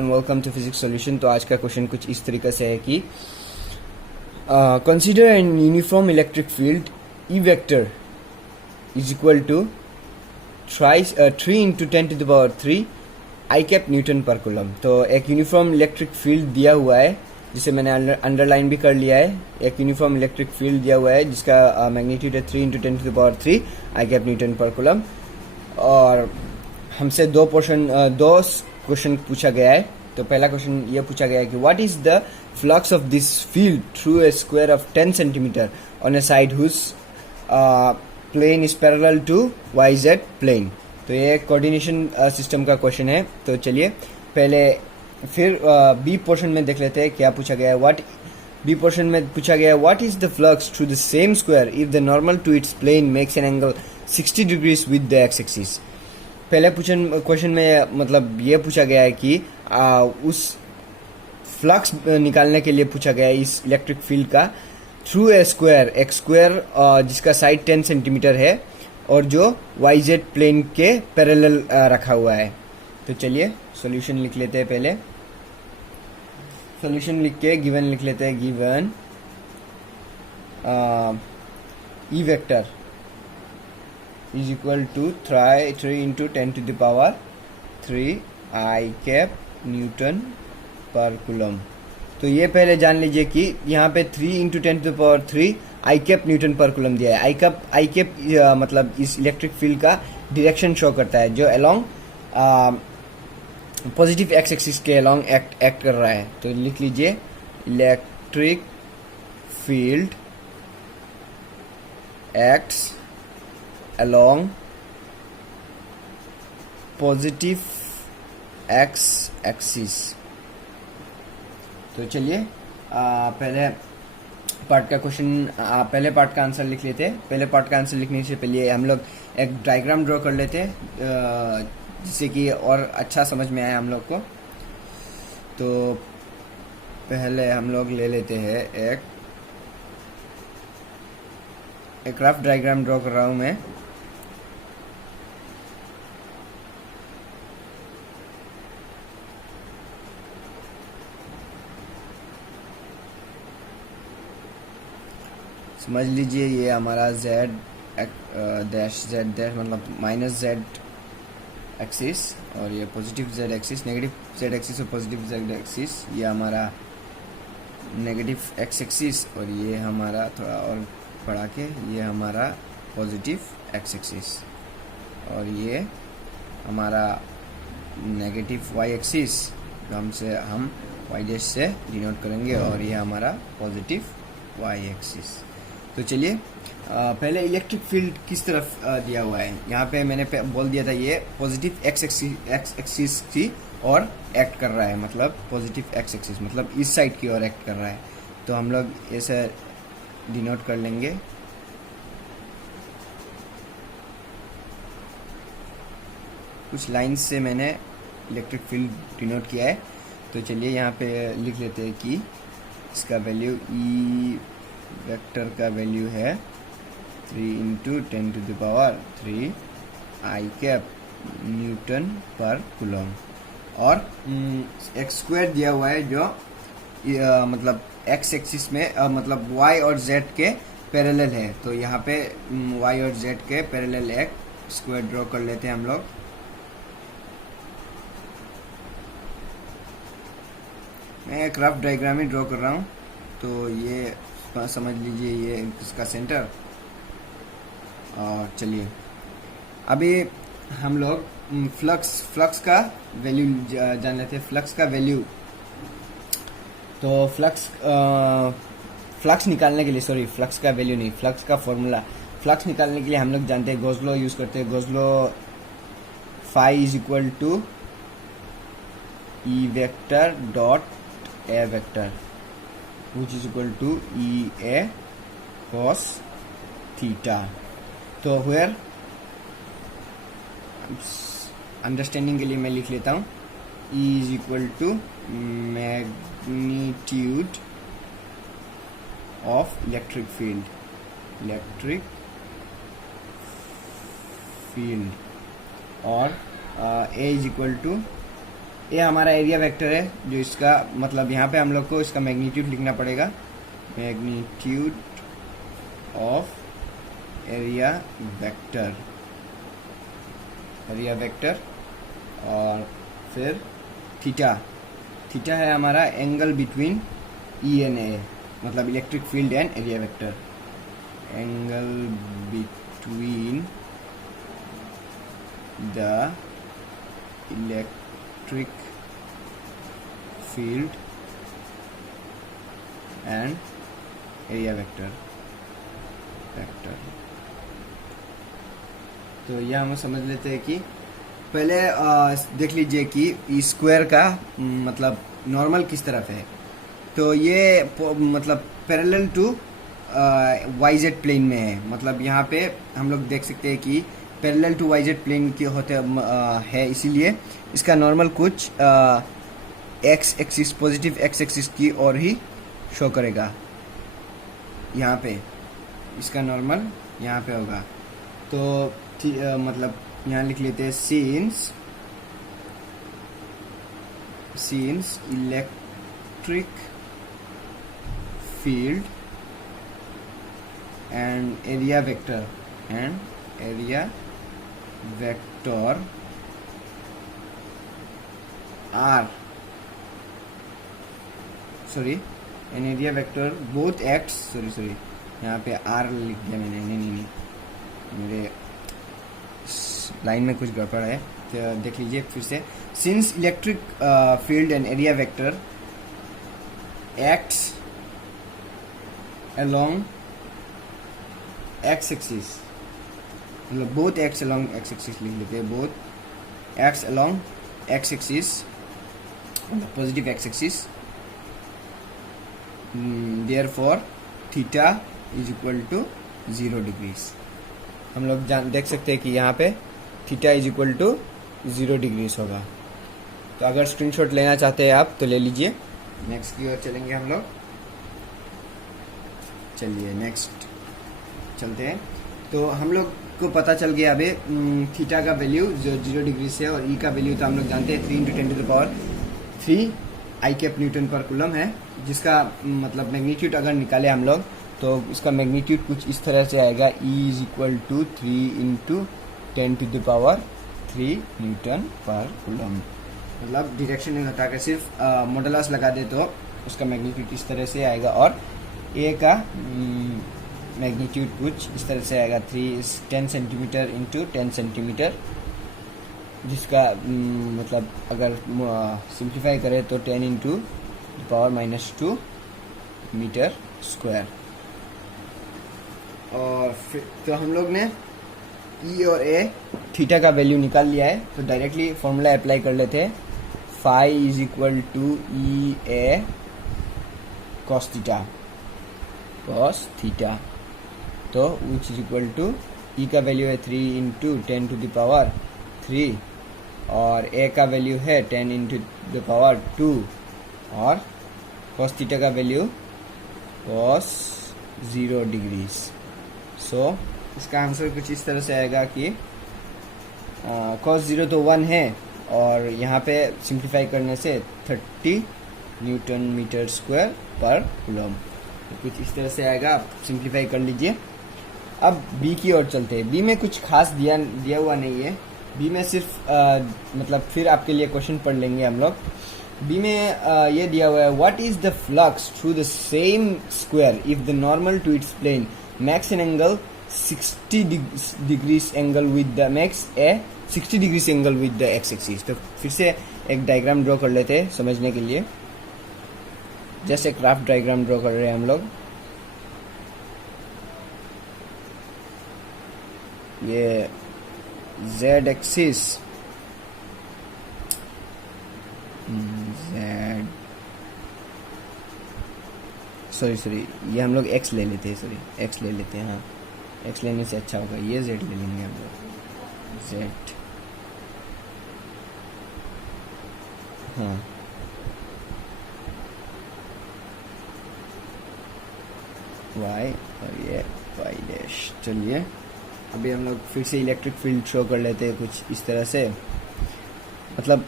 And welcome to physics solution. तो आज का क्वेश्चन कुछ इस तरीके से है कि consider an uniform electric field E vector is equal to 3 × 10⁻³ i cap newton per coulomb. तो एक यूनिफॉर्म इलेक्ट्रिक फील्ड दिया हुआ है, जिसे मैंने अंडरलाइन भी कर लिया है। एक यूनिफॉर्म इलेक्ट्रिक फील्ड दिया हुआ है जिसका मैग्नीट्यूड है 3 × 10⁻³ i cap newton per coulomb, और हमसे दो क्वेश्चन पूछा गया है। तो पहला क्वेश्चन ये पूछा गया है कि what is the flux of this field through a square of 10 centimetre on a side whose plane is parallel to Y Z plane. तो ये कोऑर्डिनेशन सिस्टम का क्वेश्चन है। तो चलिए पहले फिर बी पोर्शन में देख लेते हैं क्या पूछा गया है। बी पोर्शन में पूछा गया है what is the flux through the same square if the normal to its plane makes an angle 60 degrees with the X axis. पहले क्वेश्चन में मतलब ये पूछा गया है कि उस फ्लक्स निकालने के लिए पूछा गया है इस इलेक्ट्रिक फील्ड का थ्रू ए स्क्वायर, एक स्क्वायर जिसका साइड 10 सेंटीमीटर है और जो वाई जेड प्लेन के पैरेलल रखा हुआ है। तो चलिए सॉल्यूशन लिख लेते हैं। पहले सॉल्यूशन लिख के गिवन लिख लेते हैं। Given E vector is equal to 3 × 10⁻³ i cap newton per coulomb. तो ये पहले जान लीजिए कि यहाँ पे 3 × 10⁻³ i cap newton per coulomb दिया है। आई कैप मतलब इस इलेक्ट्रिक फील्ड का डायरेक्शन शो करता है जो अलोंग पॉजिटिव एक्स एक्सिस के अलोंग एक्ट कर रहा है। तो लिख लीजिए electric field acts along positive x axis। तो चलिए पहले पार्ट का क्वेश्चन, पहले पार्ट का आंसर लिख लेते हैं। पहले पार्ट का आंसर लिखने से पहले हम लोग एक डायग्राम ड्रॉ कर लेते हैं जिससे कि और अच्छा समझ में आए हम लोग को। तो पहले हम लोग ले लेते हैं एक रफ डायग्राम ड्रॉ कर रहा हूं मैं। समझ लीजिए ये हमारा z मतलब -z एक्सिस, और ये positive z axis, negative z axis और पॉजिटिव z एक्सिस, ये हमारा नेगेटिव x एक्सिस, और ये हमारा थोड़ा और बढ़ा के ये हमारा पॉजिटिव x एक्सिस, और ये हमारा नेगेटिव y एक्सिस जो हम y डैश से डिनोट करेंगे, और ये हमारा पॉजिटिव y एक्सिस। तो चलिए पहले इलेक्ट्रिक फील्ड किस तरफ दिया हुआ है। यहाँ पे मैंने बोल दिया था ये पॉजिटिव एक्स एक्सिस की और एक्ट कर रहा है, मतलब पॉजिटिव एक्स एक्सिस मतलब इस साइड की ओर एक्ट कर रहा है। तो हम लोग ऐसे डिनोट कर लेंगे। कुछ लाइंस से मैंने इलेक्ट्रिक फील्ड डिनोट किया है। तो चलिए यहाँ पे लिख लेते हैं कि इसका वैल्यू ई वेक्टर का वैल्यू है 3 × 10⁻³ i cap newton per coulomb, और एक स्क्वायर दिया हुआ है जो मतलब एक्स एक्सिस में मतलब y और z के पैरेलल है। तो यहाँ पे y और z के पैरेलल एक स्क्वायर ड्रॉ कर लेते हैं हम लोग। मैं एक रफ डायग्राम ही ड्रॉ कर रहा हूँ। तो ये समझ लीजिए ये इसका सेंटर। और चलिए अभी हम लोग फ्लक्स का वैल्यू जान लेते हैं। फ्लक्स का वैल्यू, तो फ्लक्स निकालने के लिए, सॉरी फ्लक्स का वैल्यू नहीं, फ्लक्स का फॉर्मूला, फ्लक्स निकालने के लिए हम लोग जानते हैं गॉस लॉ यूज करते हैं। Gauss law phi is equal to E vector dot A vector which is equal to EA cos theta। तो where अंडरस्टैंडिंग के लिए मैं लिख लेता हूँ E is equal to magnitude of electric field, और A is equal to ये हमारा एरिया वेक्टर है, जो इसका मतलब यहाँ पे हम लोग को इसका मैग्नीट्यूड लिखना पड़ेगा, मैग्नीट्यूड ऑफ एरिया वेक्टर, और फिर थीटा, थीटा है हमारा एंगल बिटवीन ई एंड ए, मतलब electric field and area vector, angle between the electric field and area vector. तो यह हम समझ लेते हैं कि पहले देख लीजिए कि स्क्वायर का मतलब नॉर्मल किस तरफ है। तो ये मतलब पैरेलल टू वाईजेड प्लेन में है, मतलब यहाँ पे हम लोग देख सकते हैं कि पैरेलल टू वाईजेड प्लेन के होते है, इसीलिए इसका नॉर्मल कुछ x axis, positive x axis की ओर ही शो करेगा। यहाँ पे इसका नॉर्मल यहाँ पे होगा। तो मतलब यहाँ लिख लेते हैं since electric field and area vector are an area vector both acts, sorry यहाँ पे आर लिख दिया मैंने, नहीं मेरे लाइन में कुछ गड़बड़ है, तो देख लीजिए फिर से। Since electric field and area vector acts along x axis, मतलब both acts along x axis लिख लेते हैं, both acts along x axis, positive x axis, therefore theta is equal to 0 degrees. हम लोग देख सकते हैं कि यहाँ पे theta is equal to 0 degrees होगा। तो अगर स्क्रीनशॉट लेना चाहते हैं आप तो ले लीजिए। नेक्स्ट की ओर चलेंगे हम लोग, चलिए नेक्स्ट चलते हैं। तो हम लोग को पता चल गया अभी थीटा का वैल्यू जो 0 डिग्री से, और ई का वैल्यू तो हम लोग जानते हैं 3 × 10⁻³ i cap newton per coulomb है, जिसका मतलब मैग्नीट्यूड अगर निकाले हम लोग तो इसका मैग्नीट्यूड कुछ इस तरह से आएगा, E is equal to 3 × 10⁻³ newton per coulomb. मतलब डायरेक्शन नहीं हटा के सिर्फ मॉडुलस लगा दे तो उसका मैग्नीट्यूड इस तरह से आएगा, और ए का मैग्नीट्यूड कुछ इस तरह से आएगा, 10 सेंटीमीटर × 10 सेंटीमीटर, जिसका मतलब अगर सिंप्लीफाई करें तो 10 × 10⁻² मीटर स्क्वायर। और फिर तो हम लोग ने ई और ए थीटा का वैल्यू निकाल लिया है, तो डायरेक्टली फॉर्मूला अप्लाई कर लेते हैं। Phi is equal to E A cos theta, तो which is equal to E का वैल्यू है 3 × 10⁻³ और ए का वैल्यू है 10 × 2 और कॉस थीटा का वैल्यू कॉस 0 डिग्रीज। सो इसका आंसर कुछ इस तरह से आएगा कि कॉस 0 तो 1 है, और यहाँ पे सिंप्लीफाई करने से 30 न्यूटन मीटर स्क्वायर पर कूलम, तो कुछ इस तरह से आएगा। आप सिंप्लीफाई कर लीजिए। अब बी की ओर चलते हैं। बी में कुछ खास दिया हुआ नहीं है। बी में सिर्फ मतलब फिर आपके लिए क्वेश्चन पढ़ लेंगे हम लोग। बी में ये दिया हुआ है, what is the flux through the same square if the normal to its plane makes an angle 60 degrees angle with the makes a 60 degrees angle with the x axis। तो फिर से एक डायग्राम ड्रॉ कर लेते हैं समझने के लिए। जस्ट एक रफ डायग्राम ड्रॉ कर रहे हैं हम लोग। ये z एक्सिस, सॉरी ये हम लोग x ले लेते हैं, x ले लेते हैं। हाँ, x लेने से अच्छा होगा, ये z ले लेंगे हम लोग, z। हाँ, y और ये y डैश। चलिए अभी हम लोग फिर से इलेक्ट्रिक फील्ड शो कर लेते हैं कुछ इस तरह से। मतलब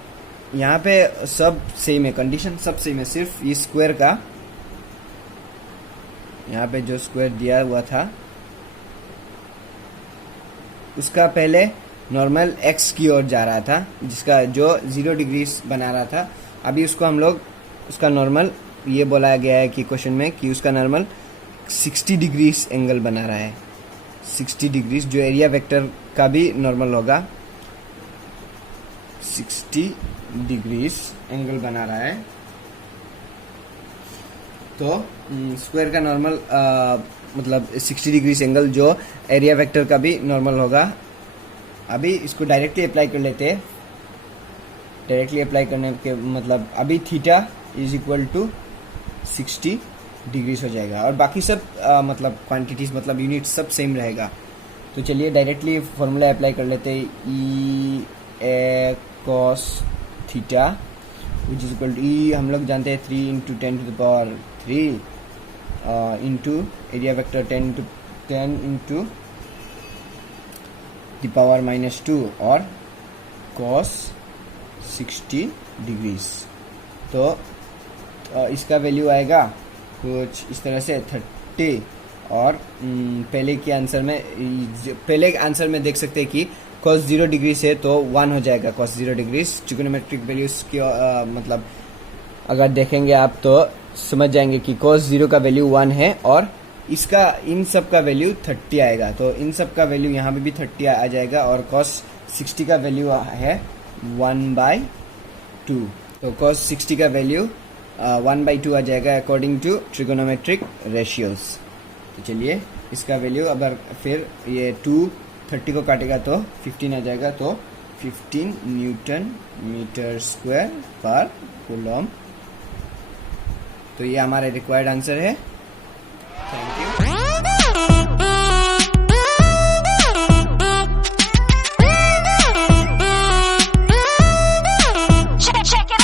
यहाँ पे सब सेम है, कंडीशन सब सेम है, सिर्फ ये स्क्वायर का, यहाँ पे जो स्क्वायर दिया हुआ था उसका पहले नॉर्मल एक्स की ओर जा रहा था, जिसका जो 0 डिग्री बना रहा था। अभी उसको हम लोग उसका नॉर्मल ये बोला गया है कि क्वेश्चन में कि उसका नॉर्मल 60 डिग्री एंगल बना रहा है, 60 डिग्री, जो एरिया वेक्टर का भी नॉर्मल होगा, 60 डिग्री एंगल बना रहा है। तो स्क्वायर का नॉर्मल मतलब 60 डिग्री एंगल जो एरिया वेक्टर का भी नॉर्मल होगा। अभी इसको डायरेक्टली अप्लाई कर लेते हैं। डायरेक्टली अप्लाई करने के मतलब अभी theta is equal to 60 degree हो जाएगा, और बाकी सब मतलब क्वांटिटीज मतलब यूनिट सब सेम रहेगा। तो चलिए डायरेक्टली फॉर्मूला अप्लाई कर लेते हैं। E A cos theta which is equal to, E हम लोग जानते हैं 3 into 10 to the power 3 into area vector 10 into the power -2 और कॉस 60 डिग्रीज। तो इसका वैल्यू आएगा कुछ इस तरह से 30, और पहले के आंसर में देख सकते हैं कि cos 0 डिग्री से तो 1 हो जाएगा cos 0 डिग्री। ट्रिगोनोमेट्रिक वैल्यूज की मतलब अगर देखेंगे आप तो समझ जाएंगे कि cos 0 का वैल्यू 1 है, और इसका इन सब का वैल्यू 30 आएगा। तो इन सब का वैल्यू यहाँ पे भी 30 आ जाएगा, और cos 60 का वैल्यू है 1/2। तो cos 60 का वैल्यू 1/2 आ जाएगा अकॉर्डिंग टू ट्रिगोनोमेट्रिक रेशियोज। तो चलिए इसका वैल्यू अगर फिर ये 2 30 को काटेगा तो 15 आ जाएगा, तो 15 न्यूटन मीटर स्क्वायर पर कूलम। तो ये हमारा रिक्वायर्ड आंसर है।